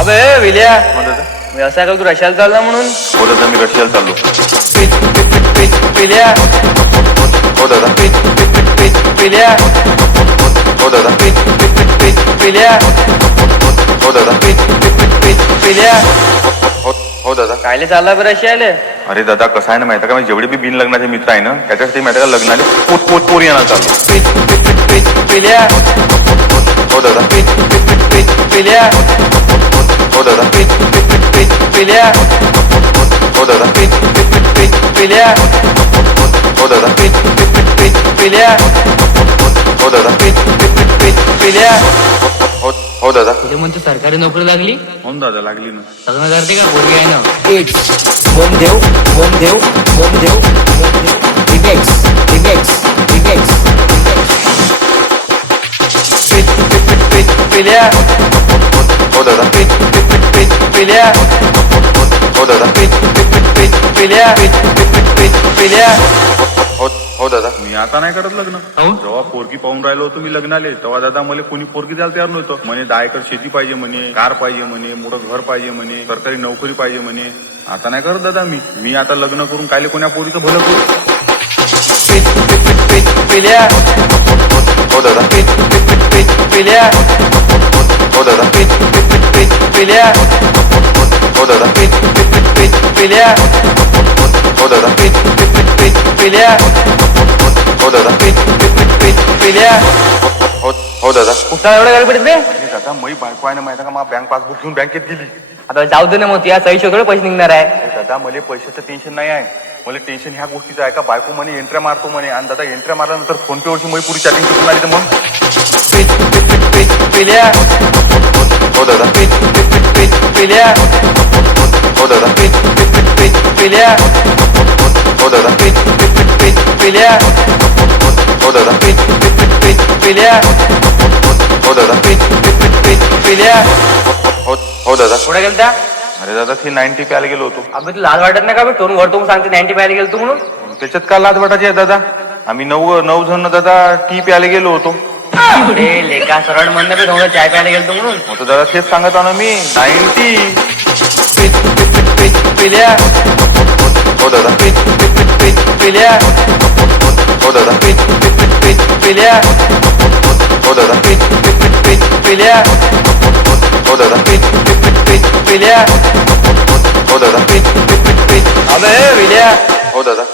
अबे विल्या, हो दादा. मी असं ऐकलं तू रशियाला चालला म्हणून. हो दादा, मी रशियाला चाललो. विल्या, हो दादा. विल्या, हो दादा. विल्या, हो दादा. विल्या, हो दादा. कायले चालला बे रशियाले? अरे दादा, कसं आहे ना माहिती का, मी जेवढे बी बिन लग्नाचे मित्र आहे ना त्याच्यासाठी माहिती का लग्नाले पोरी येणार चाललो. विल्या, हो दादा. विल्या, हो दादा. विल्या, हो दादा. विल्या, हो दादा. विल्या, हो दादा. विल्या. हो दादा. तुझे म्हणतो सरकारी नोकरी लागली, हो दादा, लागली ना. लग्न करते का? पोरगी आहे ना. बोमदेव बोमदेव बोमदेव बोमदेव रिमेक्स रिमेक्स रिमेक्स विल्या, हो दादा. विल्या, हो दादा. विल्या, विल्या. हो दादा. मी आता नाही करत लग्न. काहून? जेव्हा पोरगी पाहून राहिलो होतो मी लग्नाले, तेव्हा दादा मला कोणी पोरगी द्यायला तयार नव्हतं. म्हणे 10 एकर शेती पाहिजे म्हणे, कार पाहिजे म्हणे, मोठं घर पाहिजे म्हणे, सरकारी नोकरी पाहिजे म्हणे. आता नाही करत दादा मी आता लग्न करून कायले कोण्या पोरीचं भलं करू. विल्या, हो दादा. विल्या, हो दादा. विल्या, हो दादा. विल्या, हो दादा. विल्या, हो दादा. विल्या. हो दादा. कुठला एवढ्या गाडी पडत रे? दादा मी बायको आहे ना माहिती का, बँक पासबुक घेऊन बँकेत गेली. आता जाऊ दे ना, मग या सही सगळं पैसे निघणार आहे. दादा मला पैशाचं टेन्शन नाही आहे. मला टेन्शन ह्या गोष्टीचं आहे का, बायको म्हणे एंट्र्या मारतो म्हणे, आणि दादा एंट्र्या मारल्यानंतर फोन पे वरची मी पुरी चॅटिंग करून आली तर मग. विल्या, हो दादा. विल्या, हो दादा. विल्या, हो दादा. विल्या, हो दादा. विल्या, हो दादा. विल्या. हो दादा. कुठे गेलता? अरे दादा, ती 90 प्यायला गेलो होतो. अबे तू लाज वाटत नाही का? टोन वरतो म्हणून सांगते 90 पाहायला गेलो तू म्हणून. त्याच्यात का लाज वाटायची आहे दादा? आम्ही नऊ जण दादा टी प्यायला गेलो होतो. अरे लेका सरळ म्हणणं बे, थोडं चाय प्यायला गेलो तू म्हणून. होतो दादा, तेच सांगत आहो ना मी. 90. विल्या, हो दादा. विल्या, हो दादा. विल्या, हो दादा. विल्या, हो दादा. विल्या. हो दादा. अबे विल्या, हो दादा.